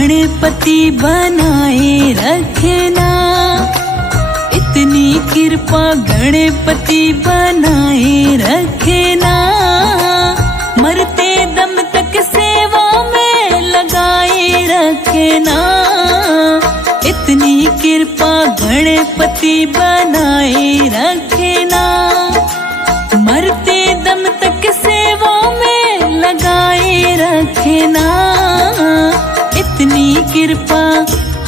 गणपति बनाए रखना, इतनी कृपा गणपति बनाए रखना। मरते दम तक सेवा में लगाए रखना, इतनी कृपा गणपति बनाए रखना। मरते दम तक सेवा में लगाए रखना, इतनी कृपा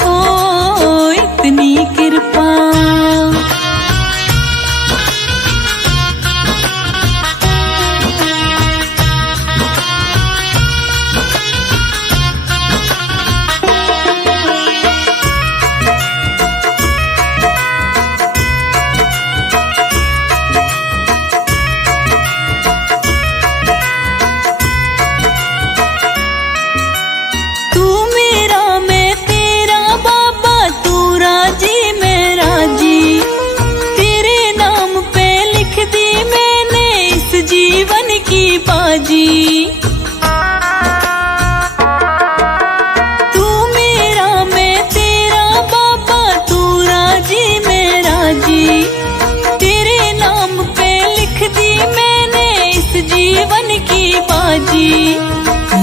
हो, इतनी कृपा। बाजी तू मेरा मैं तेरा बाबा, तू राजी मैं राजी। तेरे नाम पे लिख दी मैंने इस जीवन की बाजी।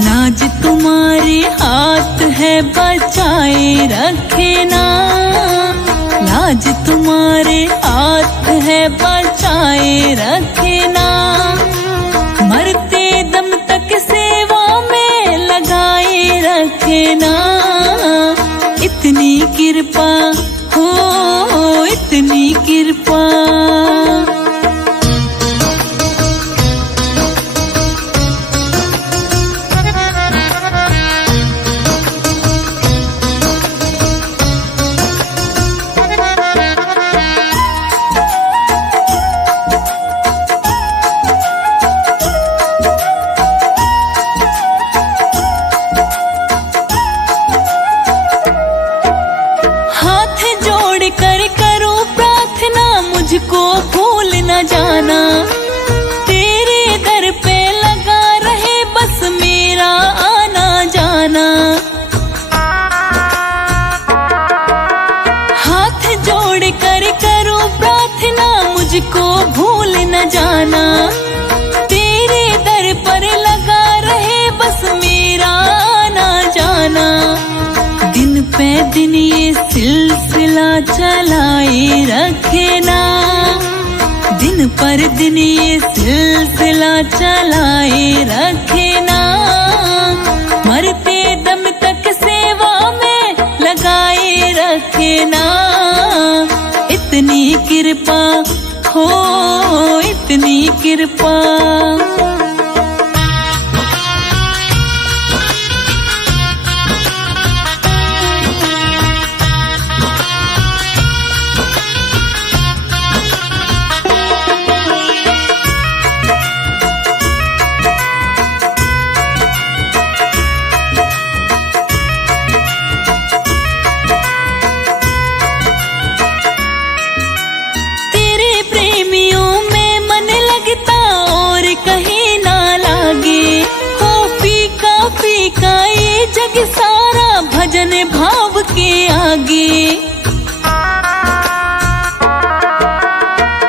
लाज तुम्हारे हाथ है बचाए रखना, लाज तुम्हारे हाथ है बचाए रखना। मरते दम तक सेवा में लगाए रखना, इतनी कृपा हो, इतनी कृपा। मुझको भूल न जाना, तेरे दर पे लगा रहे बस मेरा आना जाना। हाथ जोड़ कर करो प्रार्थना, मुझको भूल न जाना। तेरे दर पर लगा रहे बस मेरा आना जाना। दिन पे दिन ये सिलसिला चलाए रखना, दिन पर दिन ये सिलसिला चलाए रखना। मरते दम तक सेवा में लगाए रखना, इतनी कृपा हो, इतनी कृपा। फीका ये जग सारा भजन भाव के आगे।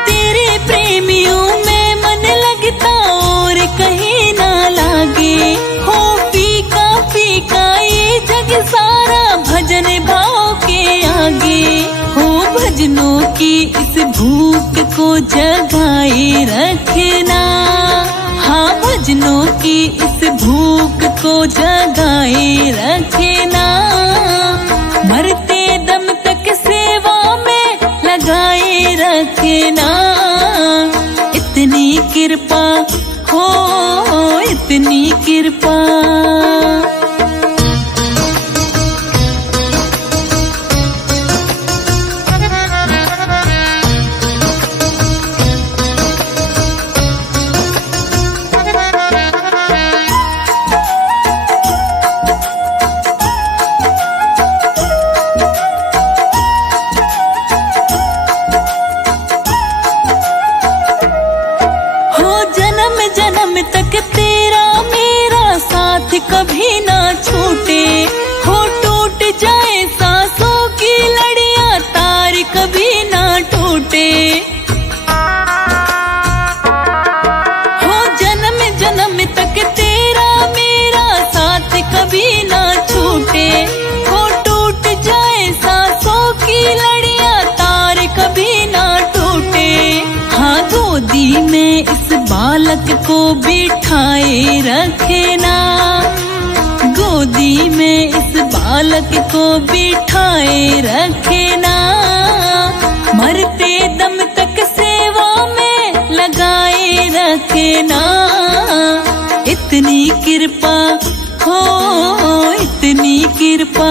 तेरे प्रेमियों में मन लगता और कहीं ना लागे। हो फीका फीका ये जग सारा भजन भाव के आगे। हो भजनों की इस भूख को जगाए रखना, हाँ भजनों की इस भूख को जगाए रखना। मरते दम तक सेवा में लगाए रखना, इतनी कृपा हो, इतनी कृपा। जन्म तक तेरा मेरा साथ कभी ना छूटे। हो जाए सांसों की लड़ियां, तार कभी ना टूटे। हो जन्म जन्म तक तेरा मेरा साथ कभी ना छूटे। हो टूट जाए सांसों की लड़ियां, तार कभी ना टूटे। हाँ गोदी में इस बालक को बिठाए रखना, गोदी में इस बालक को बिठाए रखना। मरते दम तक सेवा में लगाए रखना। इतनी कृपा हो, इतनी कृपा।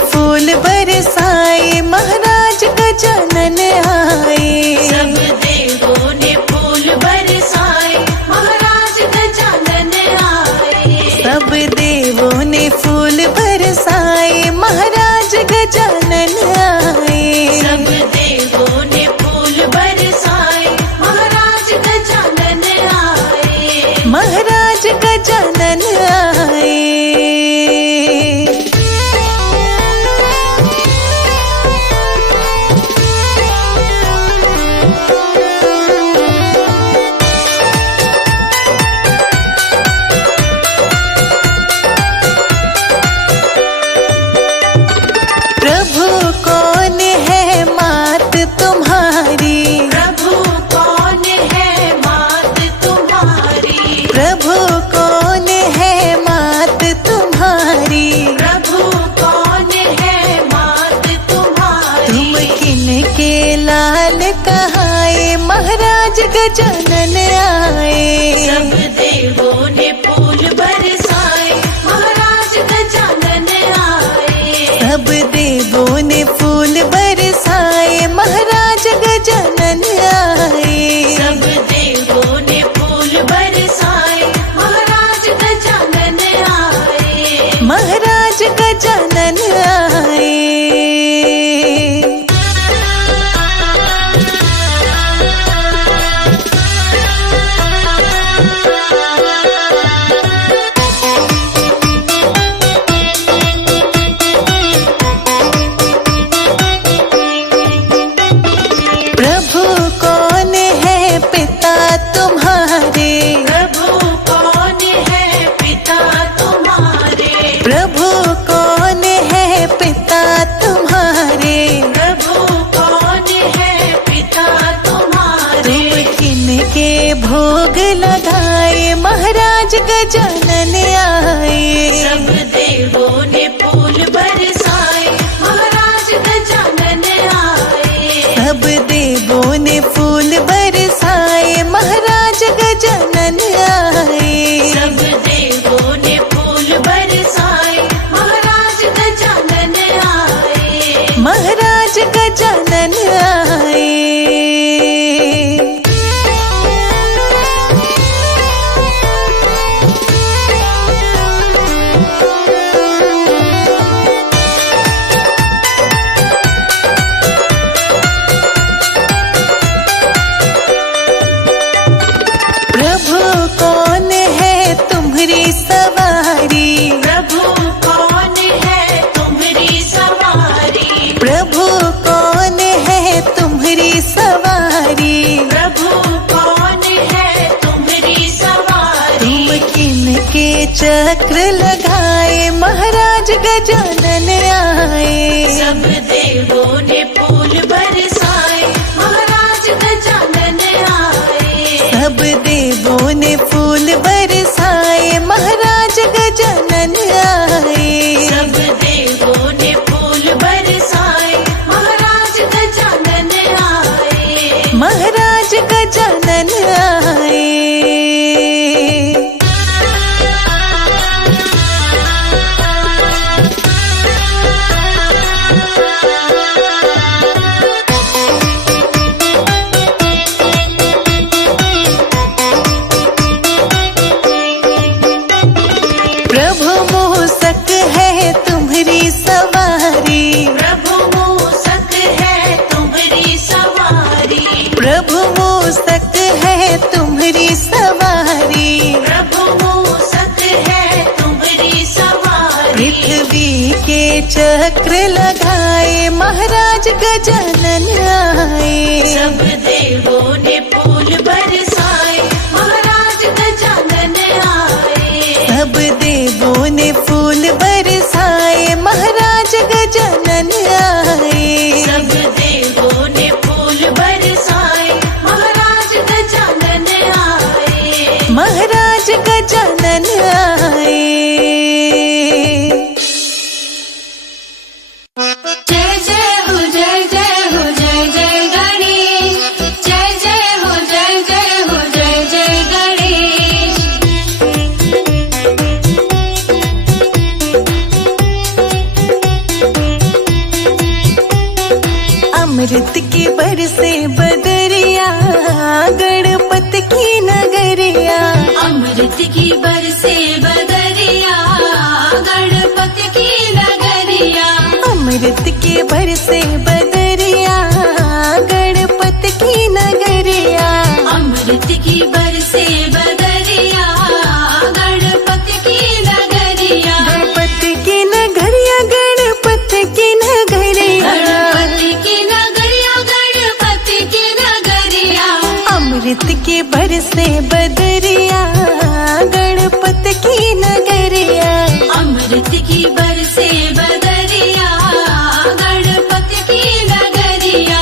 फूल बरसाए महाराज गजानन आए। सब देवों ने फूल बरसाए महाराज गजानन आए। सब देवों ने फूल बरसाए महाराज गजानन आए। सब देवों ने फूल बरसाए महाराज गजानन आए। महाराज गजानन आए। महाराज गजानन आए। सब देवों ने फूल बरसाए महाराज गजानन आए। सब देवों ने फूल बरसाए महाराज गजानन आए। सब देवों ने फूल बरसाए महाराज गजानन आए। महाराज गजानन आए। भोग लगाए महाराज गजानन आए। सब देवों ने फूल बरसाए महाराज गजानन आए। सब देवों ने फूल बरसाए महाराज गजानन आए। सब देवों ने फूल बरसाए महाराज गजानन आए। महाराज गजानन आए। चक्र लगाए महाराज गजानन आए। सब देवों ने फूल बरसाए महाराज गजानन आए। सब देवों ने फूल बरसाए महाराज गजानन आए। सब देवों ने फूल बरसाए महाराज गजानन आए। महाराज गजानन आए। चक्र लगाए महाराज गजानन आए। सब देवों ने फूल बरसाए महाराज गजानन आए। सब देवों ने फूल बरसाए महाराज गजानन आए। सब देवों ने फूल बरसाए महाराज गजानन आए। महाराज गजानन आए। जय जय हो जय जय हो जय जय गणेश। जय जय हो जय जय हो जय जय गणेश। अमृत की बरसे बदरिया गणपति की नगरिया। अमृत की बरसे बदरिया गणपति की नगरिया। अमृत की बरसे बदरिया गणपति की नगरिया। अमृत की बरसे बदरिया गणपति की नगरिया। गणपति की नगरिया गणपति की नगरिया। गणपति की नगरिया गणपति की नगरिया। अमृत की बरसे बदरिया गणपति की नगरिया। अमृत की बरसे बदरिया गणपति की नगरिया।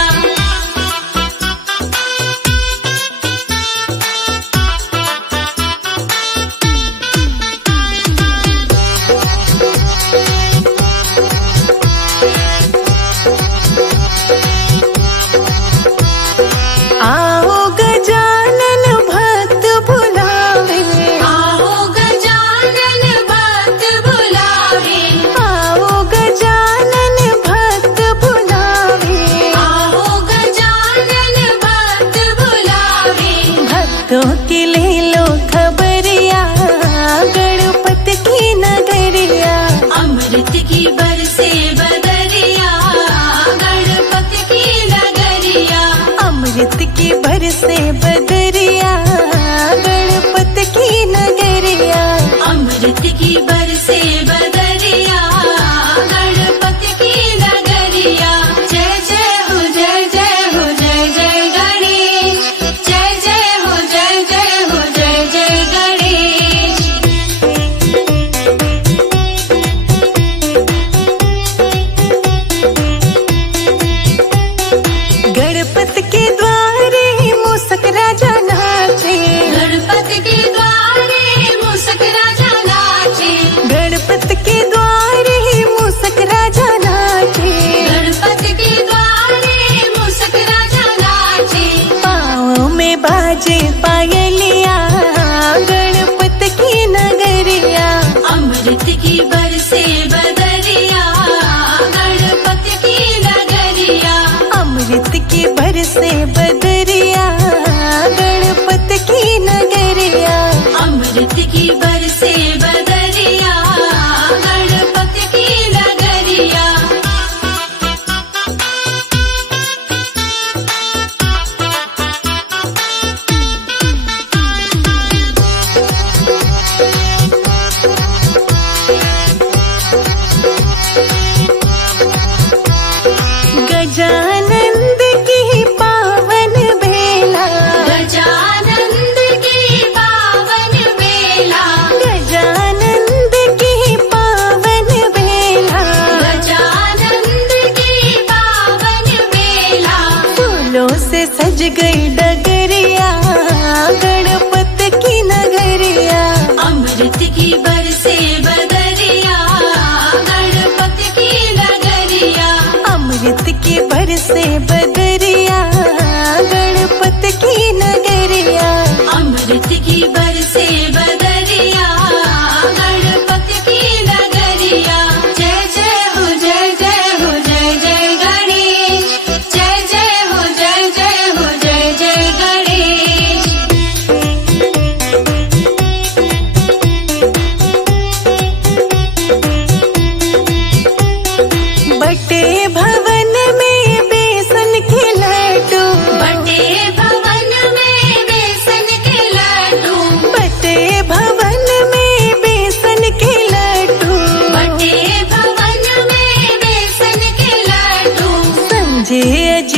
आओ गजानन भक्त बुलावे। आओ गजानन भक्त बुलावे। आओ गजानन भक्त बुलावे। आओ गजानन भक्त बुलावे। भक्तों की ले लो खबरिया गणपति की नगरिया। अमृत की बरसे बदरिया गणपति की नगरिया। अमृत की बरसे बदरिया गणपति की नगरिया। अमृत की बरसे बदरिया गणपति की नगरिया। जय जय हो जय जय हो जय जय गणेश। जय जय हो जय जय हो जय जय गणेश। गणपति के द्वारे मूसक राजा नाचे। गणपति के द्वारे मूसक राजा नाचे। गणपति के द्वारे मूसक राजा नाचे। गणपति के द्वारे मूसक राजा नाचे। पाँव में बाजे पायलिया गणपति की नगरिया। अमृत की बरसे बदरिया गणपति की नगरिया। अमृत की बरसे बदरिया गणपति की नगरिया। अमृत की बरसे बदरिया गणपति की नगरिया। गजानंद की पावन बेला। गजानंद की पावन बेला। गजानंद की पावन बेला। गजानंद की पावन बेला। फूलों से सज गई डगरिया गणपति की नगरिया। अमृत की बरसे बदरिया गणपति की नगरिया। अमृत की बरसे बदरिया गणपति की नगरिया। अमृत की बरसे बदरिया गणपति की नगरिया। जय जय हो जय जय हो जय जय गणेश। जय जय हो जय जय हो जय जय गणेश। बटे भवन में बेसन के लड्डू। बटे भवन में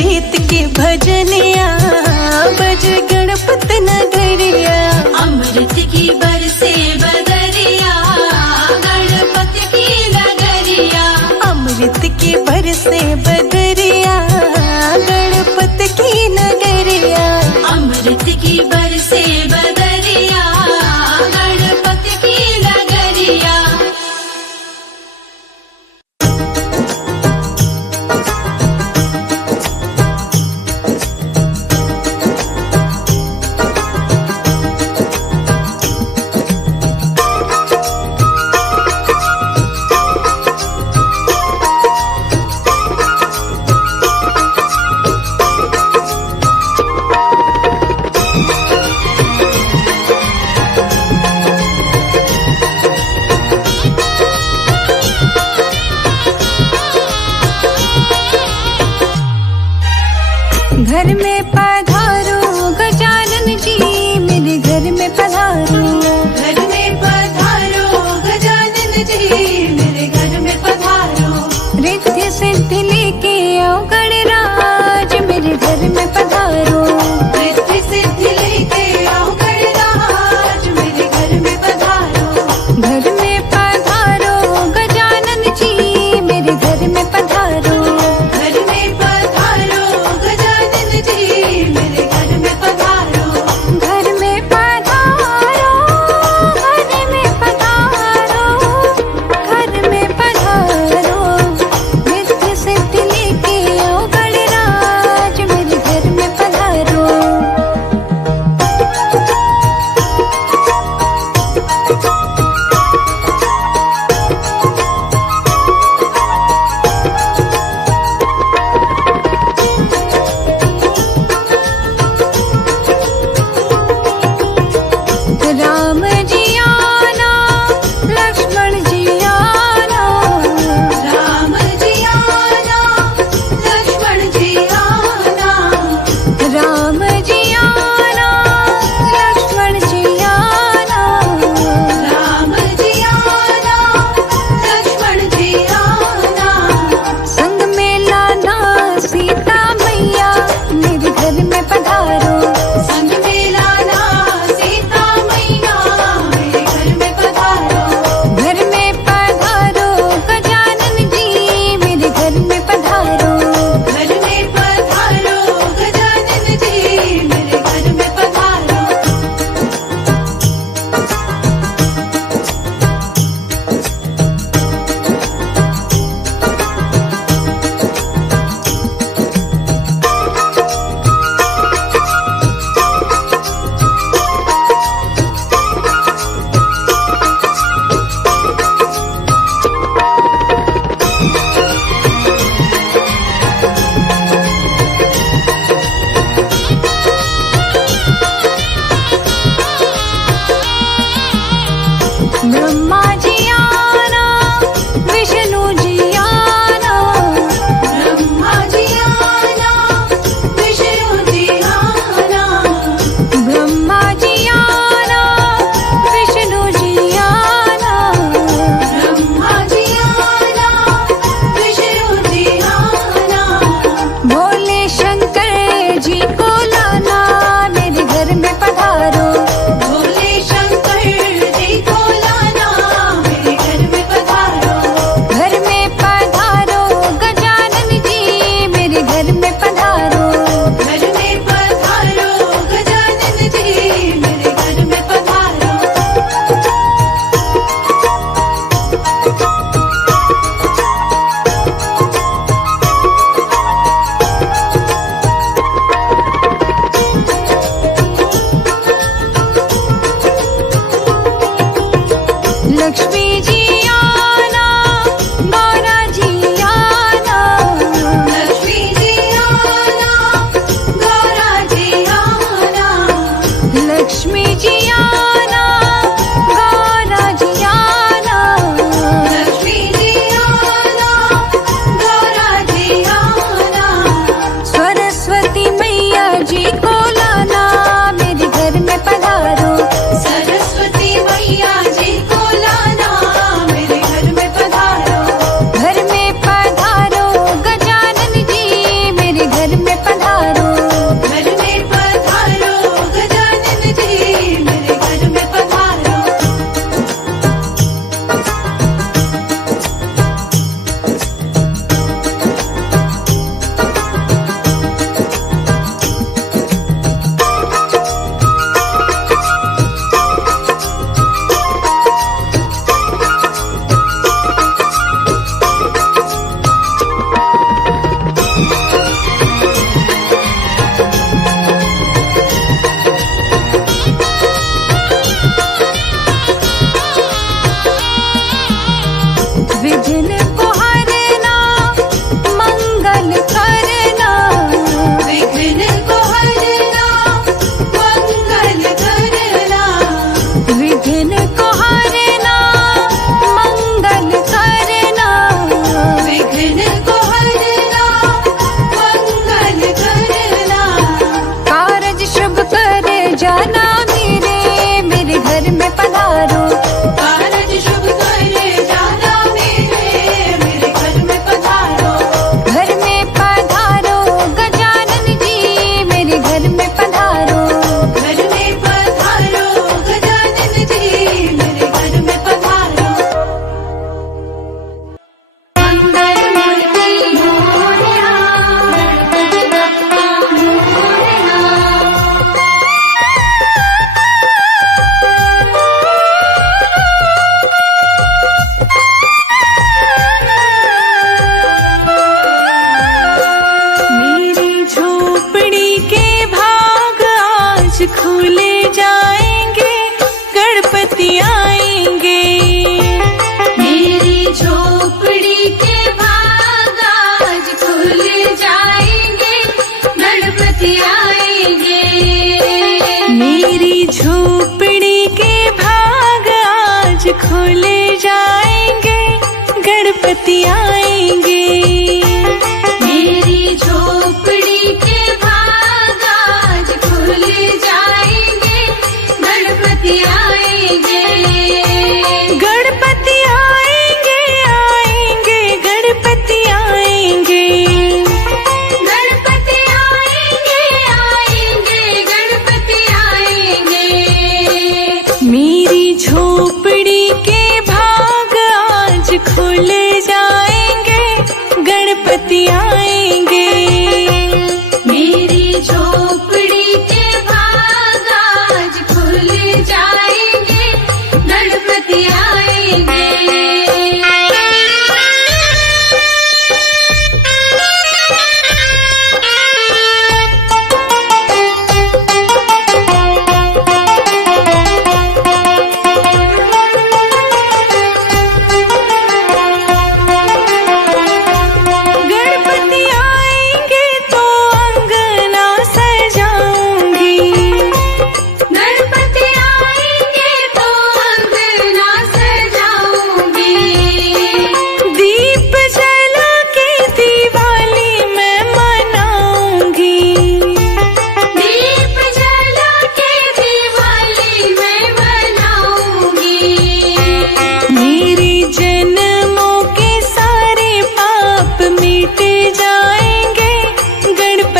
गीत के भजनिया बज गणपत नगरिया। अमृत की बरसे बदरिया गणपत की नगरिया। अमृत की बरसे बदरिया गणपत की नगरिया। अमृत की बरसे बदरिया गणपत की नगरिया। घर में पधारो गजानन जी मेरे घर में पधारो। घर में पधारो गजानन जी मेरे घर में पधारो। रिद्धि सिद्धि लेके आओ गणराज मेरे घर में पधारो। रिद्धि सिद्धि लेके आओ गणराज मेरे घर में पधारो। घर में पधारो गजानन जी मेरे घर में पधारो। घर में पधारो गजानन जी मेरे घर में पधारो। घर में पधारो घर में पधारो। घर में पधारो रिद्धि सिद्धि लेके आओ गणराज मेरे घर में पधारो। राम जी आना लक्ष्मण जी आना। राम जी आना लक्ष्मण जी आना। राम जी आना लक्ष्मण जी आना। राम जी आना लक्ष्मण जी आना। संग में लाना सीता मैया मेरे घर में पधारो। संग में लाना सीता मैया मेरे घर में पधारो। घर में पधारो गजानन जी मेरे घर में पधारो। घर में पधारो गजानन जी मेरे घर में पधारो। ब्रह्मा जी आना विष्णु जी आना। ब्रह्मा जी आना विष्णु जी आना। ब्रह्मा जी आना विष्णु जी आना। ब्रह्मा जी आना विष्णु जी आना। भोले शंकर जी को लाना मेरे घर में पधारो। भोले शंकर जी को लाना मेरे घर में पधारो। घर में पधारो गजानन जी मेरे घर में पधारो। घर में पधारो गजानन जी मेरे घर में पधारो।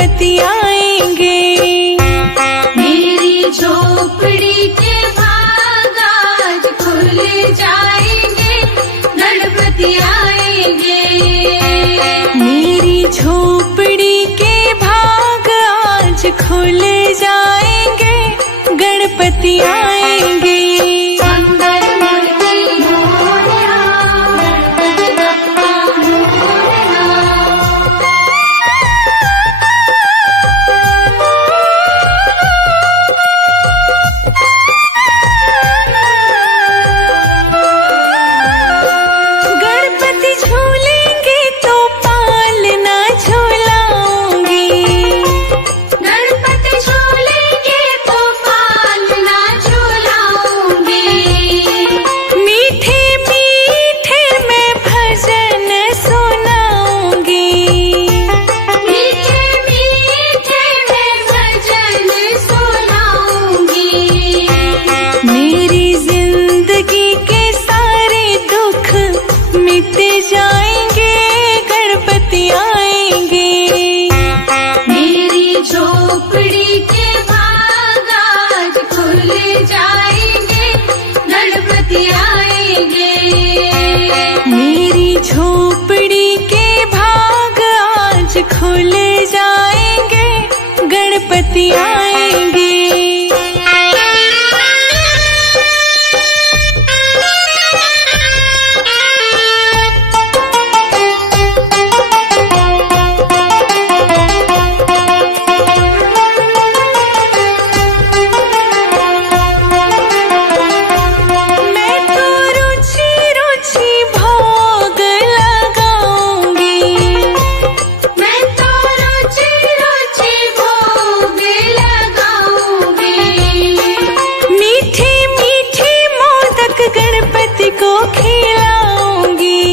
गणपति आएंगे। मेरी झोपड़ी के भाग आज खुल जाएंगे, गणपति आएंगे। मेरी झोपड़ी के भाग आज खुल जाएंगे, गणपति आएंगे। सुंदर मूर्ति मोरया, गणपति बप्पा मोरया। गणपति झूलेंगे तो पालना झूलाऊंगी। गणपति झूलेंगे तो पालना झूलाऊंगी। मीठे मीठे मैं भजन सुनाऊंगी। मीठे मीठे मैं भजन सुनाऊंगी। मेरी जिंदगी के सारे दुख मिट जाएंगे, गणपति आएंगे। मेरी झोपड़ी के भाग आज खुल जाएंगे, गणपति आएंगे। मेरी झोपड़ी के भाग आज खुल जाएंगे, गणपति आएंगे। मैं तो रुचि रुचि भोग लगाऊंगी। मैं तो रुचि रुचि भोग लगाऊंगी। मीठे मीठे मोदक गणपति को खिलाऊंगी।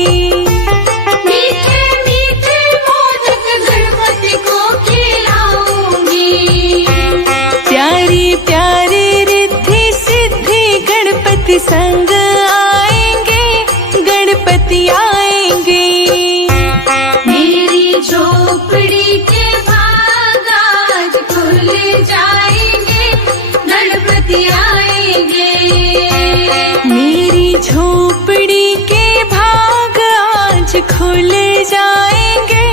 मीठे मीठे मोदक गणपति को खिलाऊंगी। प्यारी प्यारी रिद्धि सिद्धि गणपति संग आएंगे, गणपति आएंगे। मेरी झोपड़ी के भाग आज खुल जाएंगे, गणपति आएंगे। मेरी झोपड़ी के भाग आज खुल जाएंगे,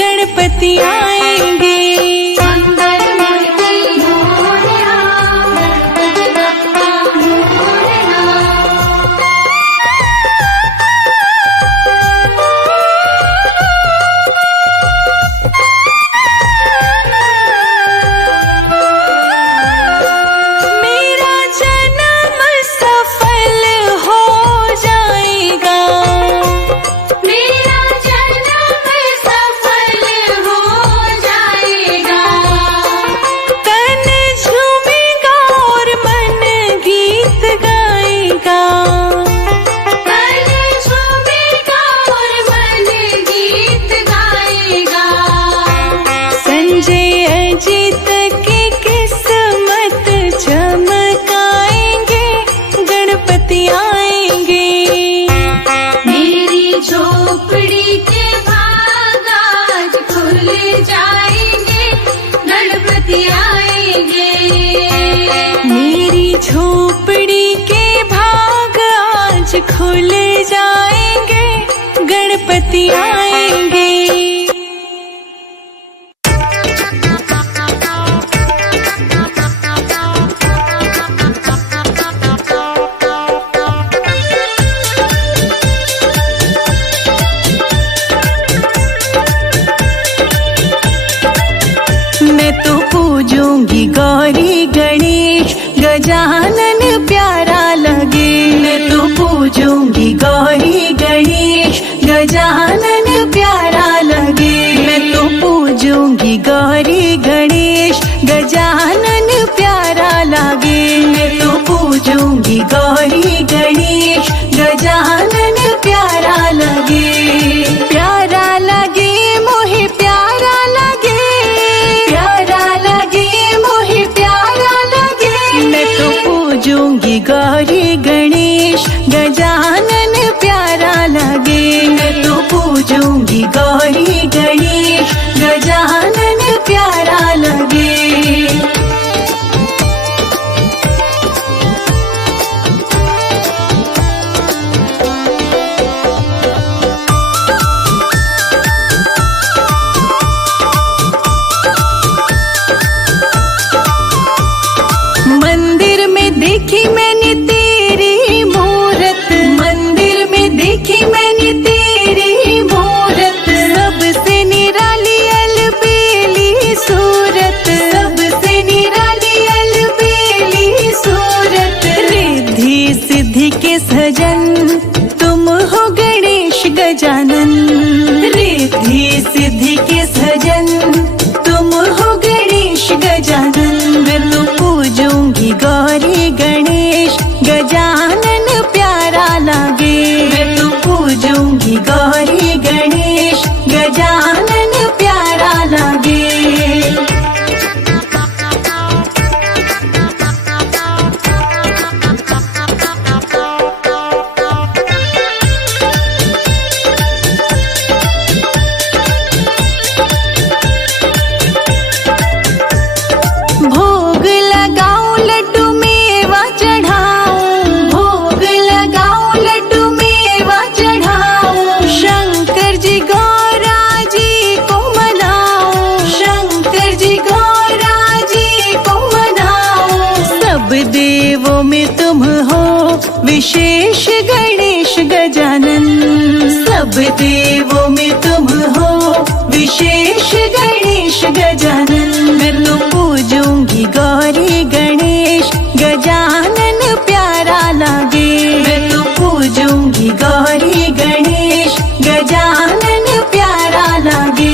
गणपति आएंगे। सुंदर मूर्ति मोरया, गणपति बप्पा मोरया। मेरा जन्म सफल हो जाएगा। मेरा जन्म सफल हो जाएगा। तन झूमेगा और मन गीत गाएगा। तन झूमेगा और मन गीत गाएगा। संजय अजित की किस्मत चमकाएंगे, गणपति आएंगे। मेरी झोपड़ी के भाग आज खुल जाएंगे, गणपति आएंगे। मेरी झोपड़ी के भाग आज खुल जाएंगे, गणपति आएंगे। मैं तो पूजूंगी गौरी गणेश, गजानन प्यारा लगे। मैं तो पूजूंगी गौरी गणेश, गजानन प्यारा लगे। मैं तो पूजूंगी गौरी गणेश, गजानन प्यारा लगे। मैं तो पूजूंगी गौरी गणेश, गजानन प्यारा लगे। प्यारा लगे मोहे प्यारा लगे, प्यारा लगे मोहे प्यारा लगे। मैं तो पूजूंगी गौरी गणेश, गजानन प्यारा लगे। मैं तो पूजूंगी गौरी गणेश, गजानन प्यारा विशेष गणेश गजानन। सब देवों में तुम हो विशेष गणेश गजानन। मैं तो पूजूंगी गौरी गणेश गजानन प्यारा लागे। मैं तो पूजूंगी गौरी गणेश गजानन प्यारा लागे।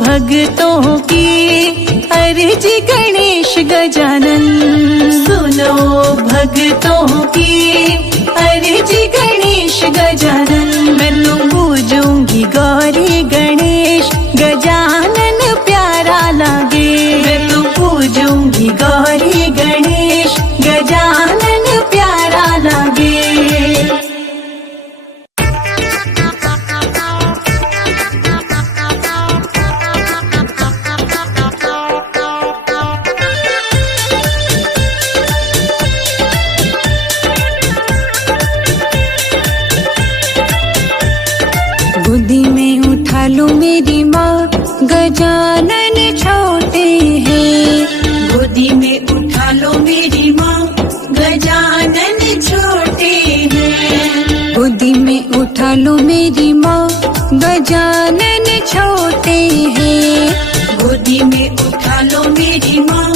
भक्तों की अर्जी गणेश गजानन। सुनो भक्तों की अर्जी गणेश गजानन। मैं तो पूजूंगी गौरी गणेश गजानन प्यारा लागे। मैं तो पूजूंगी गौरी गणेश गजानन प्यारा लागे। गोदी में उठा लो मेरी माँ गजानन छोटे हैं। गोदी में उठा लो मेरी माँ गजानन छोटे हैं। गोदी में उठा लो मेरी माँ गजानन छोटे हैं। गोदी में उठा लो मेरी माँ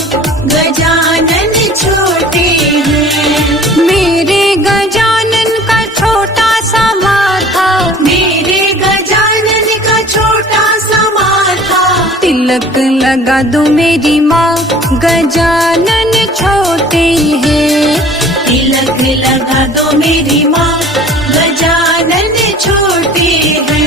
गजानन छोटे हैं। मेरे गजानन का छोटा सा माथा, मेरे गजानन का छोटा सा माथा। तिलक लगा दो मेरी माँ गजानन छोटे हैं। तिलक लगा दो मेरी माँ गजानन छोटे हैं।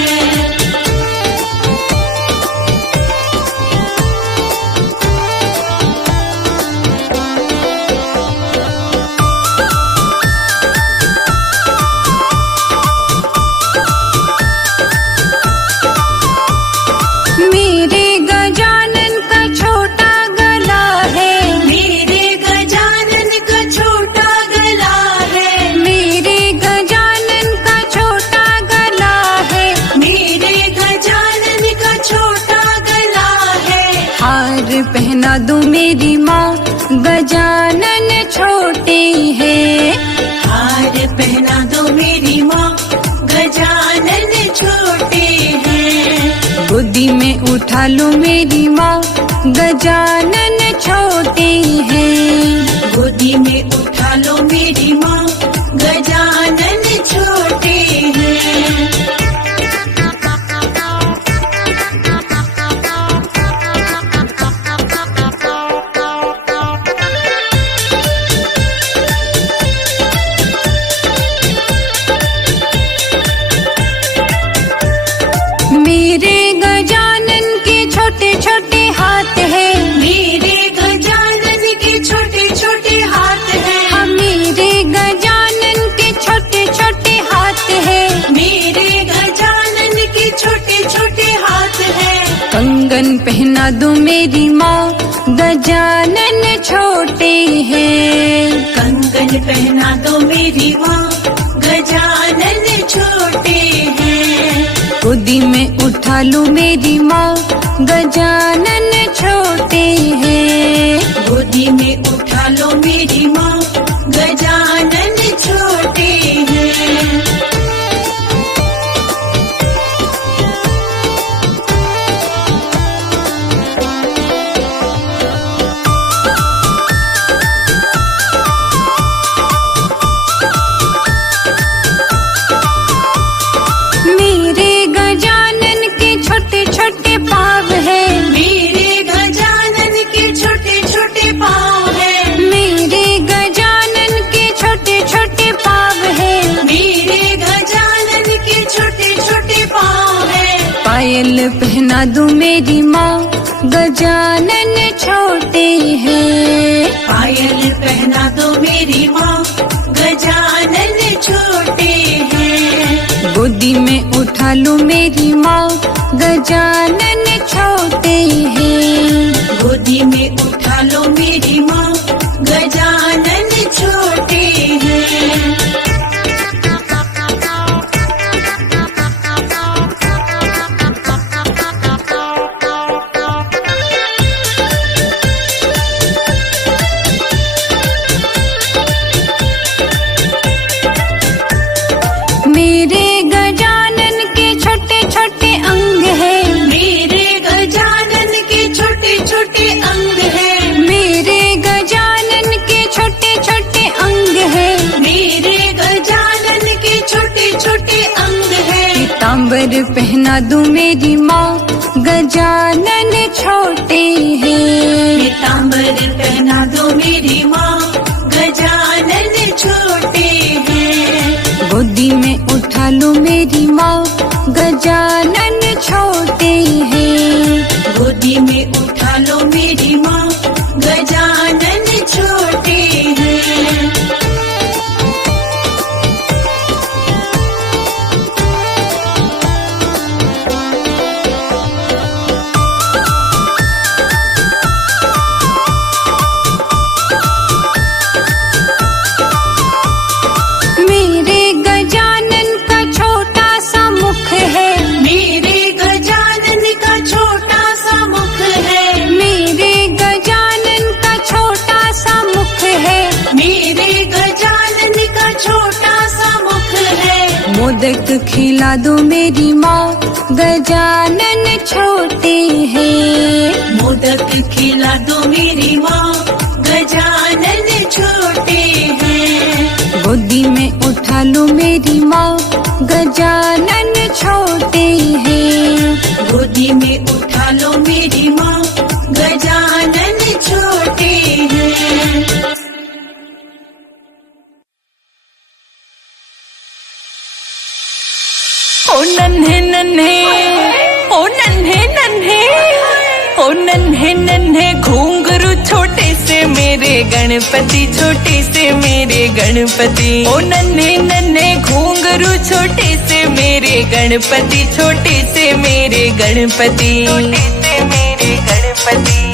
पहना दो मेरी माँ गजानन छोटे हैं। हार पहना दो मेरी माँ गजानन छोटे हैं। गोदी में उठा लो मेरी माँ गजानन छोटे हैं। गोदी में उठा लो मेरी माँ गजानन छोटे हैं। कंगन पहना दो मेरी माँ गजानन छोटे हैं। कंगन पहना दो मेरी माँ गजानन छोटे हैं। गोदी में उठा लो मेरी माँ गजानन छोटे हैं। गोदी में उठा लो मेरी माँ गजानन छोटे हैं। मेरे गजानन के छोटे छोटे पाँव है। मेरे गजानन पायल पहना दूं मेरी माँ, गजानन छोटे हैं। पायल पहना दो मेरी माँ, गजानन छोटे हैं। गोदी में उठा लूं मेरी माँ, गजानन छोटे हैं। गोदी में उठा लो मेरी माँ, गजानन छोटे हैं। मेरे गजानन के छोटे छोटे अंग हैं। मेरे गजानन के छोटे छोटे अंग हैं। मेरे गजानन के छोटे छोटे अंग हैं। मेरे गजानन के छोटे छोटे अंग हैं। पीतांबर पहना दूं मेरी माँ, गजानन छोटे हैं। पीतांबर पहना दो मेरी माँ, गजानन छोटे हैं। गोदी में उठा लूं मेरी माँ, गजानन छोटे हैं। गोदी में उठा लो मेरी माँ, गजानन छोटे हैं। मेरे गजानन का छोटा सा मुख है। मेरे गजानन का छोटा सा मुख है। मेरे गजानन का छोटा सा मुख है। मेरे गजानन का छोटा सा मुख है। मोदक खिला दो मेरी माँ, गजानन छोटे हैं। मोदक खिला दो मेरी माँ, गजानन छोटे हैं। गोदी में उठा लूं मेरी माँ, गजानन छोटे हैं। गोदी में उठा लो मेरी माँ, गजानन छोटे हैं। ओ नन्हे नन्हे, ओ नन्हे नन्हे, ओ नन्हे नन्हे घुंघरू छोटे से मेरे गणपति, छोटे से मेरे गणपति। ओ नन्हे नन्हे घुंघरू छोटे से मेरे गणपति, छोटे से मेरे गणपति, छोटे से मेरे गणपति।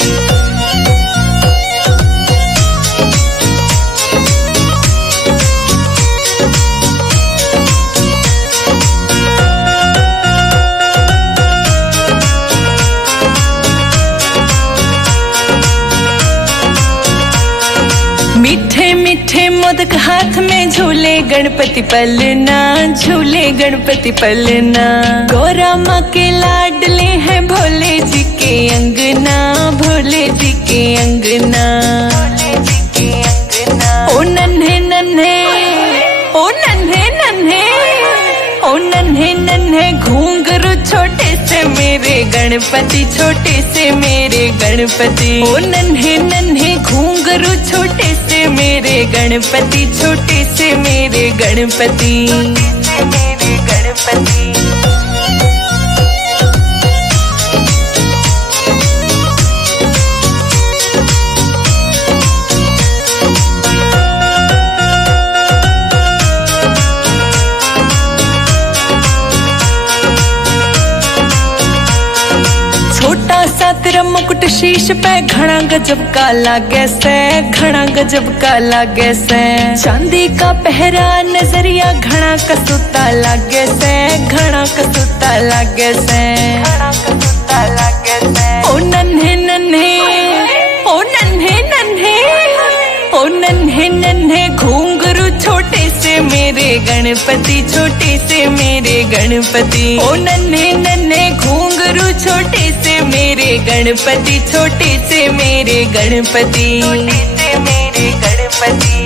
मीठे मीठे मोदक हाथ में झूले गणपति पलना, झूले गणपति पलना। गौरा माँ के लाडले हैं भोले जी के अंगना, भोले जी के अंगना। ओ नन्हे नन्हे, ओ नन्हे नन्हे, ओ नन्हे नन्हे घुंघरू छोटे से मेरे गणपति, छोटे से मेरे गणपति। ओ नन्हे नन्हे घुंघरू छोटे से मेरे गणपति, छोटे से मेरे गणपति, छोटे से मेरे गणपति। छोटा सा तेरा मुकुट शीश पे घना गजब का लागे से, घना गजब का लागे से। चांदी का पहरा नजरिया घना कसूता लागे से, घना कसूता लागे से, घना कसूता लागे से। ओ नन्हे नन्हे, ओ नन्हे नन्हे, ओ नन्हे नन्हे घुंघरू छोटे से मेरे गणपति, छोटे से मेरे गणपति। ओ नन्हे नन्हे घुंघरू छोटे से मेरे गणपति, छोटे से मेरे गणपति, छोटे से मेरे गणपति।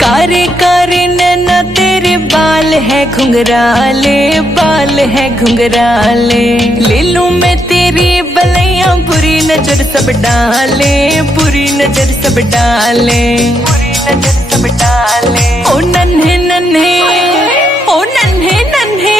कारे कारे नैना तेरे बाल है घुंघराले, बाल है घुंघराले। ले लूं मैं तेरी बलैया, बुरी नजर सब डाले, बुरी नजर सब डाले, बुरी नजर सब डाले। ओ नन्हे नन्हे, ओ नन्हे नन्हे,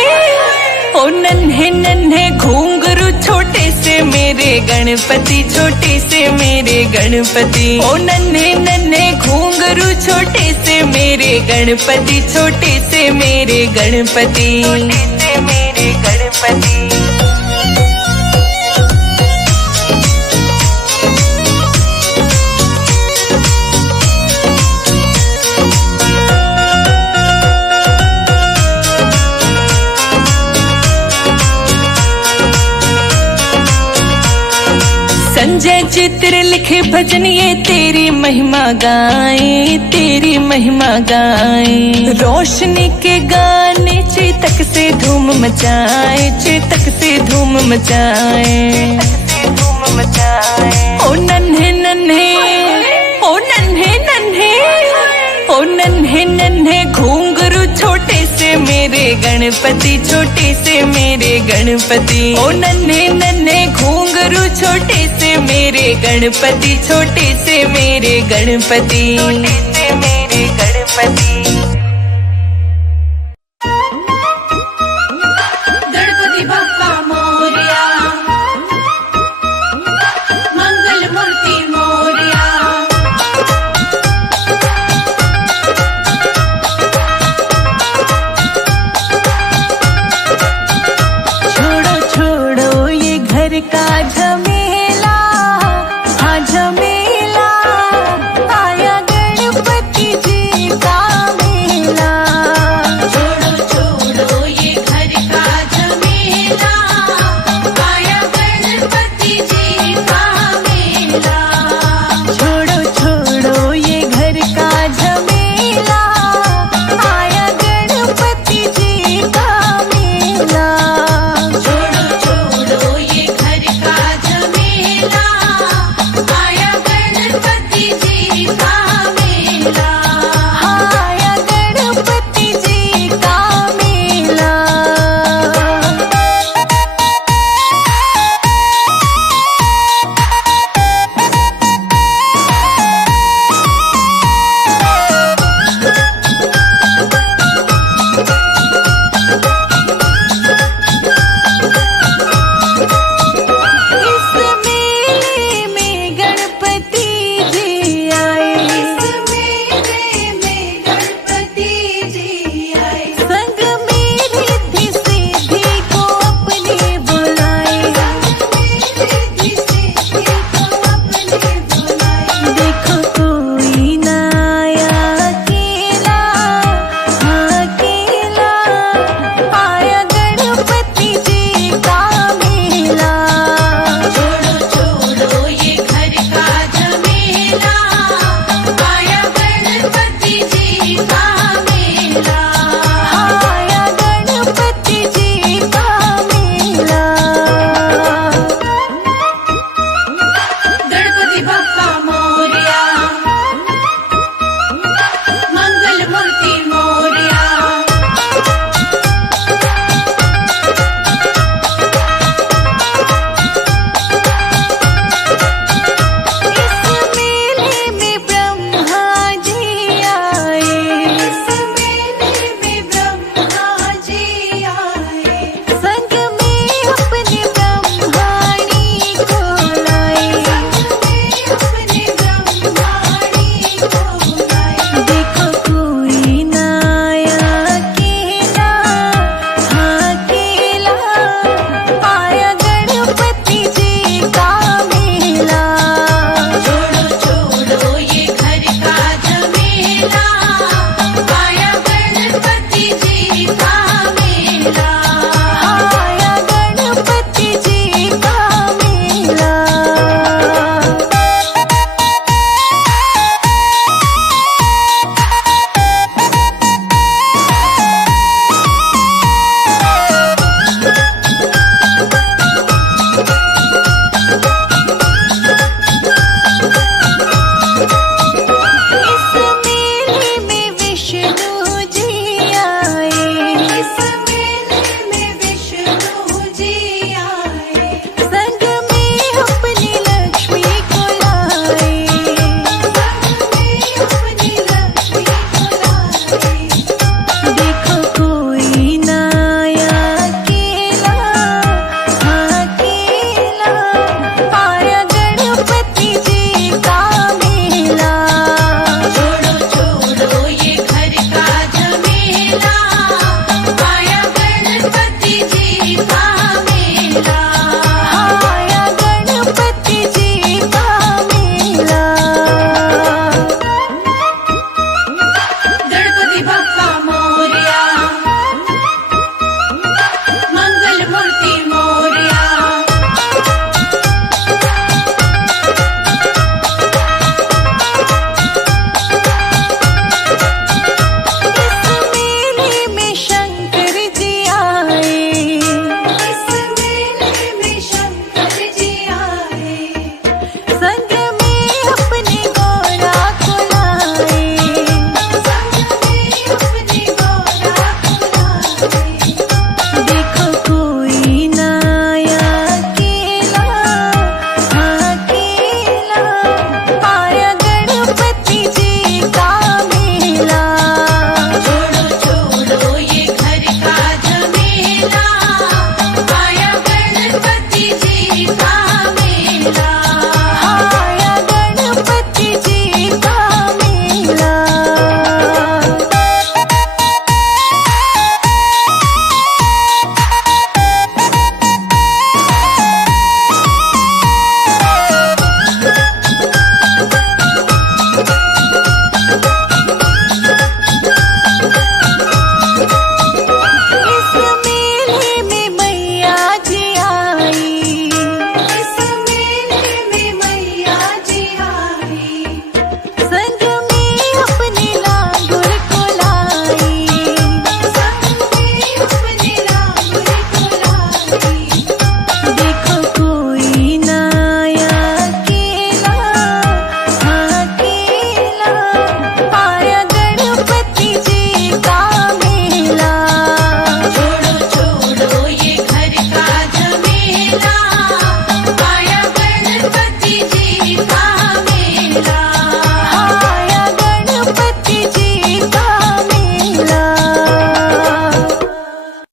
ओ नन्हे नन्हे घुंघरू छोटे से मेरे गणपति, छोटे से मेरे गणपति। ओ नन्हे नन्हे घुंघरू छोटे से मेरे गणपति, छोटे से मेरे गणपति, छोटे से मेरे गणपति। संजय चित्र लिखे भजन ये तेरी महिमा गाए, तेरी महिमा गाए। रोशनी के गाने चेतक से धूम मचाए, चेतक से धूम मचाए, धूम मचाए। ओ नन्हे नन्हे, ओ नन्हे नन्हे, ओ नन्हे नन्हे घुंघरू छोटे से मेरे गणपति, छोटे से मेरे गणपति। ओ नन्हे नन्हे घुंघरू छोटे से मेरे गणपति, छोटे से मेरे गणपति, छोटे से मेरे गणपति।